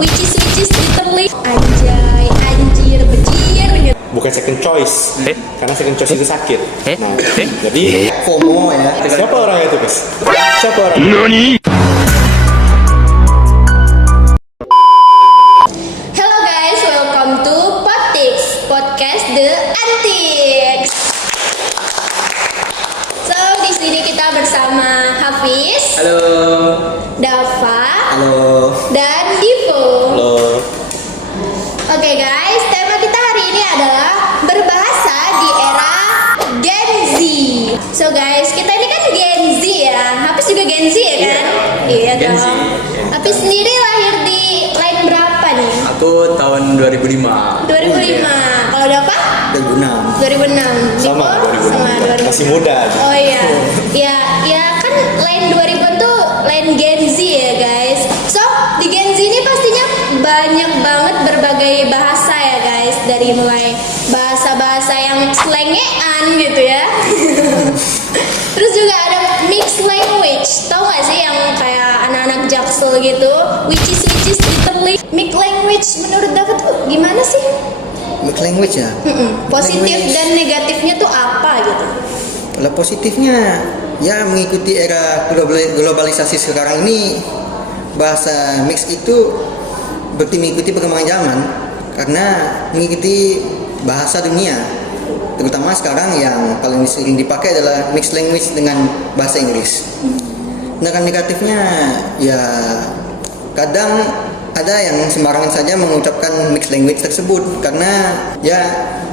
which is literally anjay, anjir, bejir gitu. Bukan second choice, karena second choice itu sakit. Nah, jadi FOMO ya. siapa orang itu, guys? Siapa orang? Hello guys, welcome to Potix Podcast The Antics. So di sini kita bersama Hafiz, Halo. Dava, Halo. dan Divo. Halo. Oke guys, tema kita hari ini adalah berbahasa di era Gen Z. So guys, kita ini kan Gen Z ya. Hafiz juga Gen Z ya kan? Iya Gen Z. dong. Hafiz sendiri lahir di line berapa nih? Aku tahun 2005. 2005. Kalau Dava? 2006. 2006. Sama Divo? 2006. Sama 2006. Masih muda. Oh iya. Ya kan line 2000 tuh line Gen Z ya guys. So, di Gen Z ini pastinya banyak banget berbagai bahasa ya guys. Dari mulai bahasa-bahasa yang slengean gitu ya. Terus juga ada mixed language. Tahu gak sih yang kayak anak-anak jaksel gitu? Which is literally mixed language. Menurut David tuh gimana sih? Mixed language ya. Positif Language. dan negatifnya tuh apa gitu? Kalau positifnya ya mengikuti era globalisasi sekarang ini, bahasa mix itu berarti mengikuti perkembangan zaman karena mengikuti bahasa dunia. Terutama sekarang yang paling sering dipakai adalah mixed language dengan bahasa Inggris. Nah, kan negatifnya ya kadang ada yang sembarangan saja mengucapkan mixed language tersebut karena ya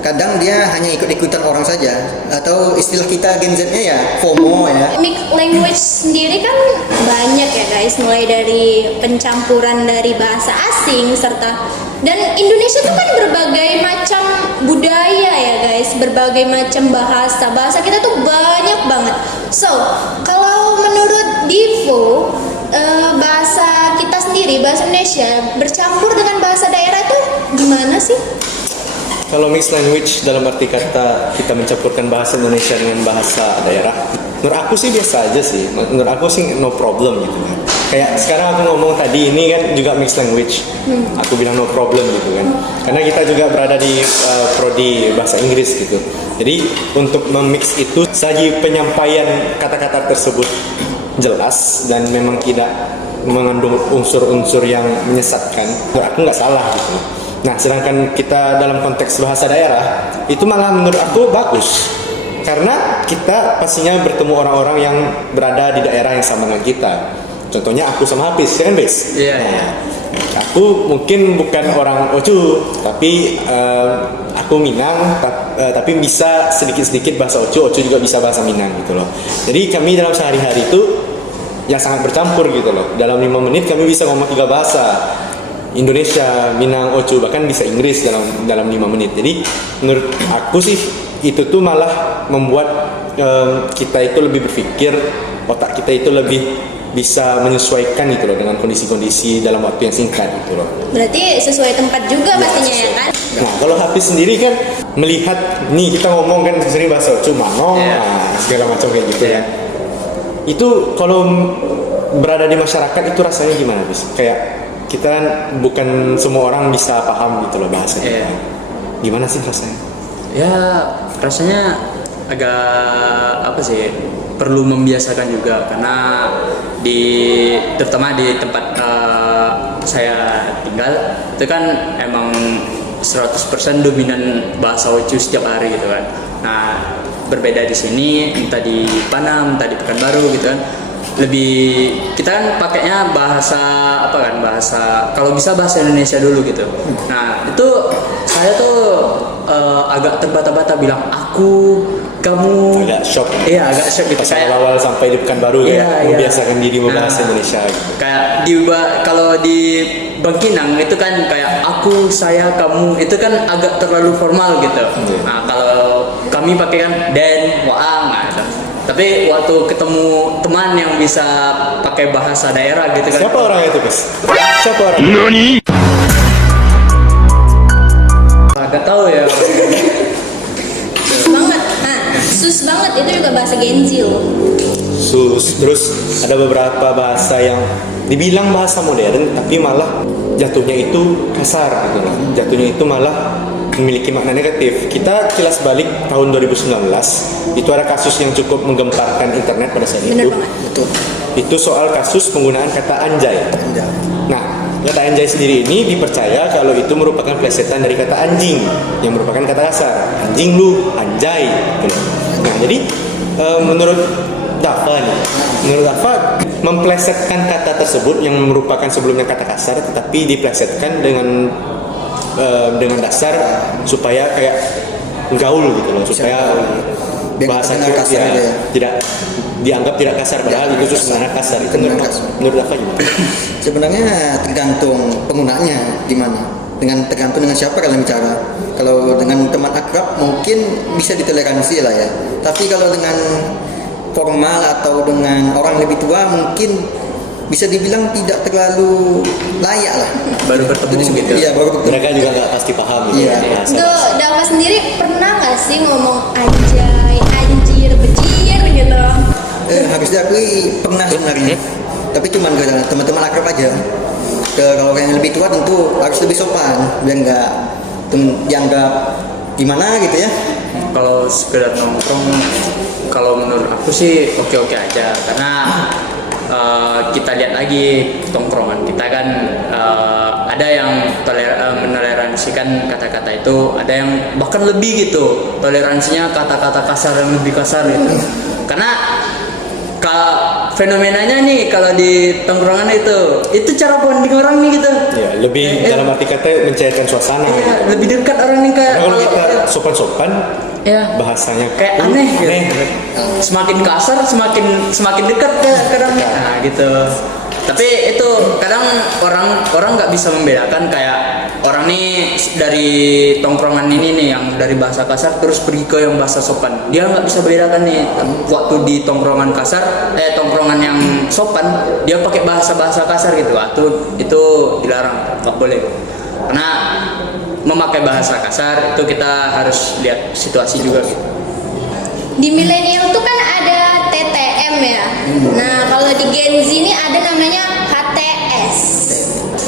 kadang dia hanya ikut-ikutan orang saja, atau istilah kita Gen Z-nya ya FOMO ya. Mixed language sendiri kan banyak ya guys, mulai dari pencampuran dari bahasa asing serta dan Indonesia tuh kan berbagai macam budaya ya guys, berbagai macam bahasa kita tuh banyak banget. So kalau menurut Divo, bahasa kita sendiri, bahasa Indonesia bercampur dengan bahasa daerah tuh gimana sih? Kalau mixed language dalam arti kata kita mencampurkan bahasa Indonesia dengan bahasa daerah, menurut aku sih biasa aja sih. Menurut aku sih no problem gitu kan. Kayak sekarang aku ngomong tadi ini kan juga mixed language. Aku bilang no problem gitu kan. Karena kita juga berada di prodi bahasa Inggris gitu. Jadi untuk memix itu saja penyampaian kata-kata tersebut jelas dan memang tidak mengandung unsur-unsur yang menyesatkan. Menurut aku nggak salah gitu. Nah, sedangkan kita dalam konteks bahasa daerah itu malah menurut aku bagus karena kita pastinya bertemu orang-orang yang berada di daerah yang sama dengan kita. Contohnya aku sama Hafiz, ya kan Bez? Iya. Nah, aku mungkin bukan orang Ocu, tapi aku Minang, tapi bisa sedikit-sedikit bahasa Ocu juga bisa bahasa Minang gitu loh. Jadi kami dalam sehari-hari itu yang sangat bercampur gitu loh. Dalam 5 menit kami bisa ngomong 3 bahasa. Indonesia, Minang, Ocu, bahkan bisa Inggris dalam 5 menit. Jadi menurut aku sih itu tuh malah membuat kita itu lebih berpikir, otak kita itu lebih bisa menyesuaikan gitu loh dengan kondisi-kondisi dalam waktu yang singkat gitu loh. Berarti sesuai tempat juga pastinya ya kan? Nah, kalau Hafiz sendiri kan melihat nih kita ngomong kan sering bahasa Ocu, Manong, nah, segala macam kayak gitu ya. Itu kalau berada di masyarakat itu rasanya gimana, Hafiz? Kayak kita kan bukan semua orang bisa paham gitu loh bahasanya. Gimana sih rasanya? Ya rasanya agak apa sih, perlu membiasakan juga karena terutama di tempat saya tinggal itu kan emang 100% dominan bahasa Ocu setiap hari gitu kan. Nah berbeda di sini, entah di Panam, entah di Pekanbaru gitu kan, lebih kita kan pakainya bahasa apa kan, bahasa kalau bisa bahasa Indonesia dulu gitu. Nah itu saya tuh agak terbata-bata bilang aku, kamu, Agak shock. Iya agak shock gitu. Pas Kayak awal sampai di Pekanbaru ya, iya. membiasakan diri berbahasa Indonesia gitu. Kayak kalau di Bangkinang itu kan kayak aku, saya, kamu, itu kan agak terlalu formal gitu. Nah kalau kami pakai kan den, waang, nah, gitu. Tapi waktu ketemu teman yang bisa pakai bahasa daerah gitu kan. Siapa orang itu, Guys? Siapa orang? Agak tahu ya. Sus banget. Nah, sus banget itu juga bahasa Gen Z loh. Terus ada beberapa bahasa yang dibilang bahasa modern tapi malah jatuhnya itu kasar gitu loh. Jatuhnya itu malah memiliki makna negatif. Kita kilas balik tahun 2019, itu ada kasus yang cukup menggemparkan internet pada saat Bener itu. banget. Betul. Itu soal kasus penggunaan kata anjay. Anjay. Nah, kata anjay sendiri ini dipercaya kalau itu merupakan plesetan dari kata anjing, yang merupakan kata kasar. Anjing lu, anjay. Gitu. Nah, jadi menurut Dafa nih, menurut Dafa memplesetkan kata tersebut yang merupakan sebelumnya kata kasar, tetapi diplesetkan dengan dasar supaya kayak gaul gitu loh, supaya Biar bahasa terdengar kasar gitu ya. tidak dianggap tidak kasar, padahal itu sebenarnya kasar. Itu Benar, menurut kasar. menurut Dafa gimana? Sebenarnya tergantung penggunaannya gimana. Tergantung dengan siapa kalian bicara. Kalau dengan teman akrab mungkin bisa ditoleransi lah ya. Tapi kalau dengan formal atau dengan orang lebih tua mungkin bisa dibilang tidak terlalu layak lah. Baru bertemu Itu disebut- gitu. Iya, baru bertemu. Mereka juga nggak pasti paham gitu Iya. ya, bahasa. Tuh, Dafa sendiri pernah nggak sih ngomong anjay, anjir, bejir gitu? Harus diakui pernah sebenarnya. Tapi cuman ke teman-teman akrab aja. Kalau yang lebih tua tentu harus lebih sopan biar nggak dianggap gimana gitu ya. Kalau sekedar nongkrong, kalau menurut aku sih oke-oke aja, karena kita lihat lagi tongkrongan kita kan, ada yang menoleransikan kata-kata itu, ada yang bahkan lebih gitu toleransinya kata-kata kasar yang lebih kasar gitu. Karena fenomenanya nih kalau di tongkrongan itu cara bonding orang nih gitu. Ya, lebih dalam arti kata mencairkan suasana. Iya, lebih dekat orang nih kayak Karena kalau kita sopan-sopan, ya bahasanya kayak aneh gitu. Semakin kasar semakin dekat ke orangnya. Nah, gitu. Tapi itu kadang orang nggak bisa membedakan, kayak orang nih dari tongkrongan ini nih yang dari bahasa kasar terus pergi ke yang bahasa sopan. Dia nggak bisa bedakan nih, waktu di tongkrongan kasar, tongkrongan yang sopan dia pakai bahasa kasar gitu. Itu dilarang, nggak boleh. Karena memakai bahasa kasar itu kita harus lihat situasi juga gitu. Di milenial tuh kan ada TTM ya. Nah, kalau di Gen Z ini ada namanya HTS.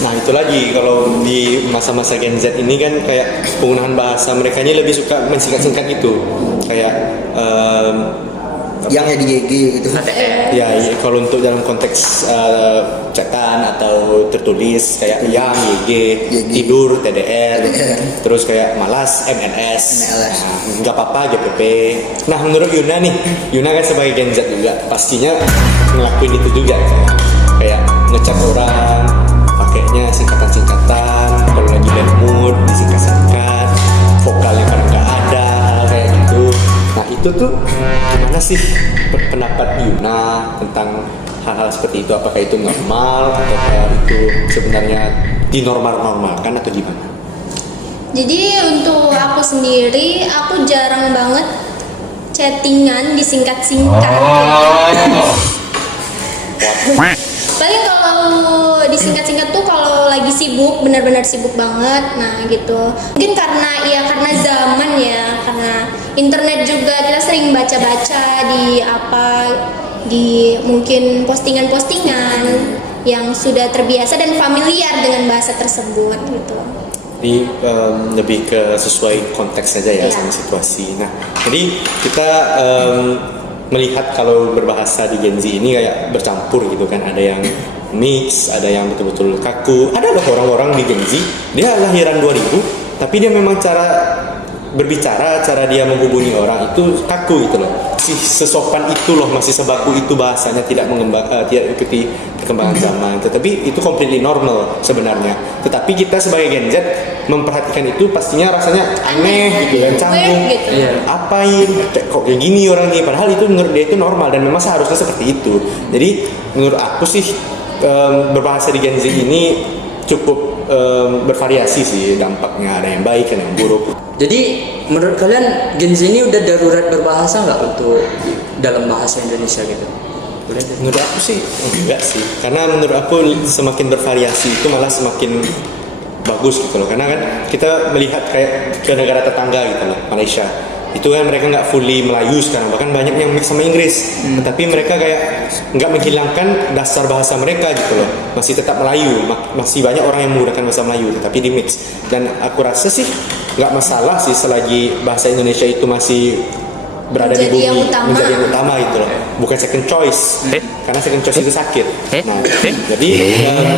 Nah itu lagi, kalau di masa-masa Gen Z ini kan kayak penggunaan bahasa mereka ini lebih suka mensingkat-singkat itu. Kayak Yang ya di YG gitu. HTS. ya kalau untuk dalam konteks chatan atau tertulis kayak yang YG, tidur TDR, terus kayak malas MNS, nah, nggak apa-apa GPP. Nah menurut Yuna nih, Yuna kan sebagai Gen Z juga pastinya ngelakuin itu juga, kayak ngechat orang pakainya singkatan-singkatan, kalau lagi bad mood disingkat-singkat, vokalnya kadang nggak ada, hal kayak gitu. Nah itu tuh gimana sih pendapat Yuna tentang hal-hal seperti itu? Apakah itu normal atau itu sebenarnya dinormal-normalkan atau gimana? Jadi untuk aku sendiri, aku jarang banget chattingan disingkat-singkat. Paling kalau disingkat-singkat tuh kalau lagi sibuk, benar-benar sibuk banget. Nah gitu. Mungkin karena zaman ya, karena internet juga kita sering baca-baca di mungkin postingan-postingan yang sudah terbiasa dan familiar dengan bahasa tersebut gitu. Jadi lebih ke sesuai konteks saja ya, Iya. sama situasi. Nah jadi kita melihat kalau berbahasa di Gen Z ini kayak bercampur gitu kan, ada yang mix, ada yang betul-betul kaku, ada loh orang-orang di Gen Z dia lahiran 2000 tapi dia memang cara berbicara, cara dia menghubungi orang itu kaku gitu loh, masih sesopan itu loh, masih sebaku itu bahasanya, tidak ikuti perkembangan zaman. Tetapi itu completely normal sebenarnya, tetapi kita sebagai Gen Z memperhatikan itu pastinya rasanya aneh gitu dan canggung. Weird gitu. Iya. Apain kok kayak gini orang nih, padahal itu menurut dia itu normal dan memang seharusnya seperti itu. Jadi menurut aku sih berbahasa di Gen Z ini cukup bervariasi sih dampaknya, ada yang baik ada yang buruk. Jadi menurut kalian Gen Z ini udah darurat berbahasa nggak untuk dalam bahasa Indonesia gitu? Udah deh. Menurut aku sih enggak sih, karena menurut aku semakin bervariasi itu malah semakin bagus gitu loh. Karena kan kita melihat kayak ke negara tetangga gitu loh, Malaysia. itu kan mereka nggak fully Melayu sekarang, bahkan banyak yang mix sama Inggris, tapi mereka kayak nggak menghilangkan dasar bahasa mereka gitu loh, masih tetap Melayu, masih banyak orang yang menggunakan bahasa Melayu tapi di mix. Dan aku rasa sih nggak masalah sih selagi bahasa Indonesia itu masih berada Menjadi di bumi, yang utama. menjadi yang utama gitu loh, bukan second choice, karena second choice itu sakit. Nah, jadi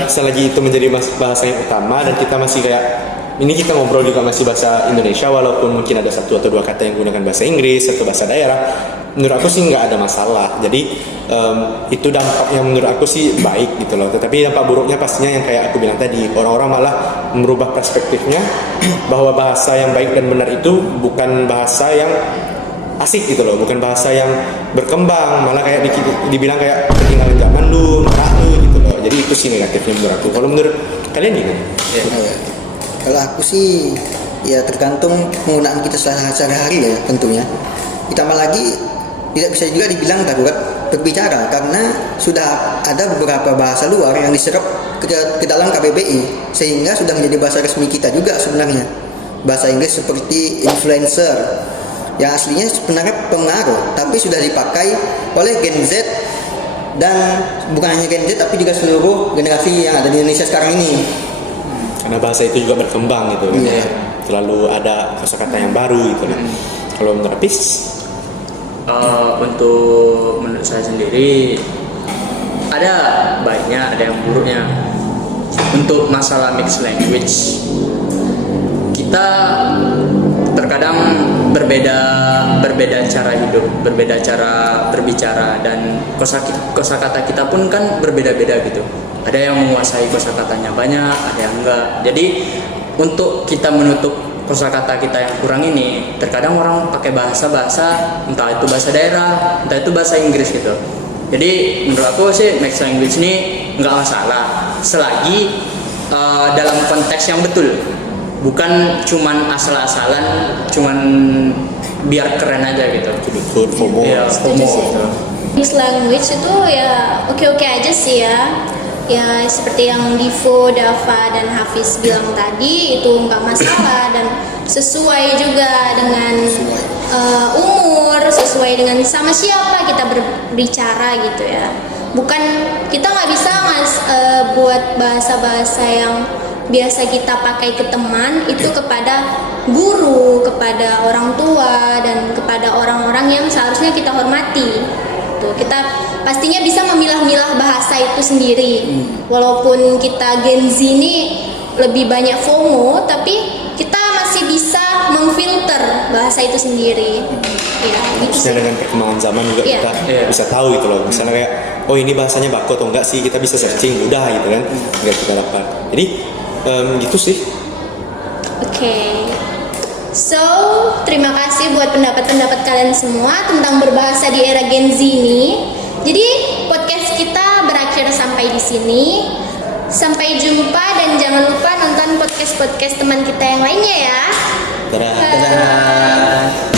selagi itu menjadi bahasa yang utama dan kita masih kayak ini kita ngobrol juga masih bahasa Indonesia, walaupun mungkin ada satu atau dua kata yang gunakan bahasa Inggris atau bahasa daerah, menurut aku sih nggak ada masalah. Jadi itu dampak yang menurut aku sih baik gitu loh. Tetapi dampak buruknya pastinya yang kayak aku bilang tadi, orang-orang malah merubah perspektifnya bahwa bahasa yang baik dan benar itu bukan bahasa yang asik gitu loh, bukan bahasa yang berkembang, malah kayak dibilang kayak ketinggalan zaman lu, norak lu gitu loh. Jadi itu sih negatifnya menurut aku. Kalau menurut kalian gimana? Kalau aku sih ya tergantung penggunaan kita sehari-hari ya tentunya. Ditambah lagi tidak bisa juga dibilang darurat berbicara karena sudah ada beberapa bahasa luar yang diserap ke dalam KBBI sehingga sudah menjadi bahasa resmi kita juga sebenarnya. Bahasa Inggris seperti influencer yang aslinya sebenarnya pengaruh tapi sudah dipakai oleh Gen Z, dan bukan hanya Gen Z tapi juga seluruh generasi yang ada di Indonesia sekarang ini. Karena bahasa itu juga berkembang gitu, Iya. Selalu ada kosakata yang baru gitu. Kalau menurut Apis, Untuk menurut saya sendiri ada baiknya, ada yang buruknya. Untuk masalah mixed language, kita terkadang berbeda cara hidup, berbeda cara berbicara, dan kosakata kita pun kan berbeda-beda gitu. Ada yang menguasai kosakatanya banyak, ada yang enggak. Jadi untuk kita menutup kosakata kita yang kurang ini, terkadang orang pakai bahasa-bahasa, entah itu bahasa daerah, entah itu bahasa Inggris gitu. Jadi menurut aku sih mixed language ini nggak masalah selagi dalam konteks yang betul, bukan cuman asal-asalan, cuman biar keren aja gitu. good FOMO. Iya, Setuju FOMO sih. gitu. Mixed language itu ya oke-oke aja sih ya. Ya seperti yang Divo, Dava, dan Hafiz bilang tadi, itu nggak masalah dan sesuai juga dengan umur, sesuai dengan sama siapa kita berbicara gitu ya. Bukan, kita nggak bisa buat bahasa-bahasa yang biasa kita pakai ke teman itu kepada guru, kepada orang tua, dan kepada orang-orang yang seharusnya kita hormati. Tuh, kita pastinya bisa memilah-milah bahasa itu sendiri. Walaupun kita Gen Z ini lebih banyak FOMO, tapi kita masih bisa memfilter bahasa itu sendiri. Ya, gitu Maksudnya sih. dengan perkembangan zaman juga Iya. kita Iya. bisa tahu gitu loh. Misalnya kayak, oh ini bahasanya baku atau enggak sih, kita bisa searching, udah gitu kan, nggak kita dapat. Jadi gitu sih. Oke. So, terima kasih buat pendapat-pendapat kalian semua tentang berbahasa di era Gen Z ini. Jadi, podcast kita berakhir sampai di sini. Sampai jumpa dan jangan lupa nonton podcast-podcast teman kita yang lainnya ya. Dadah. Dadah.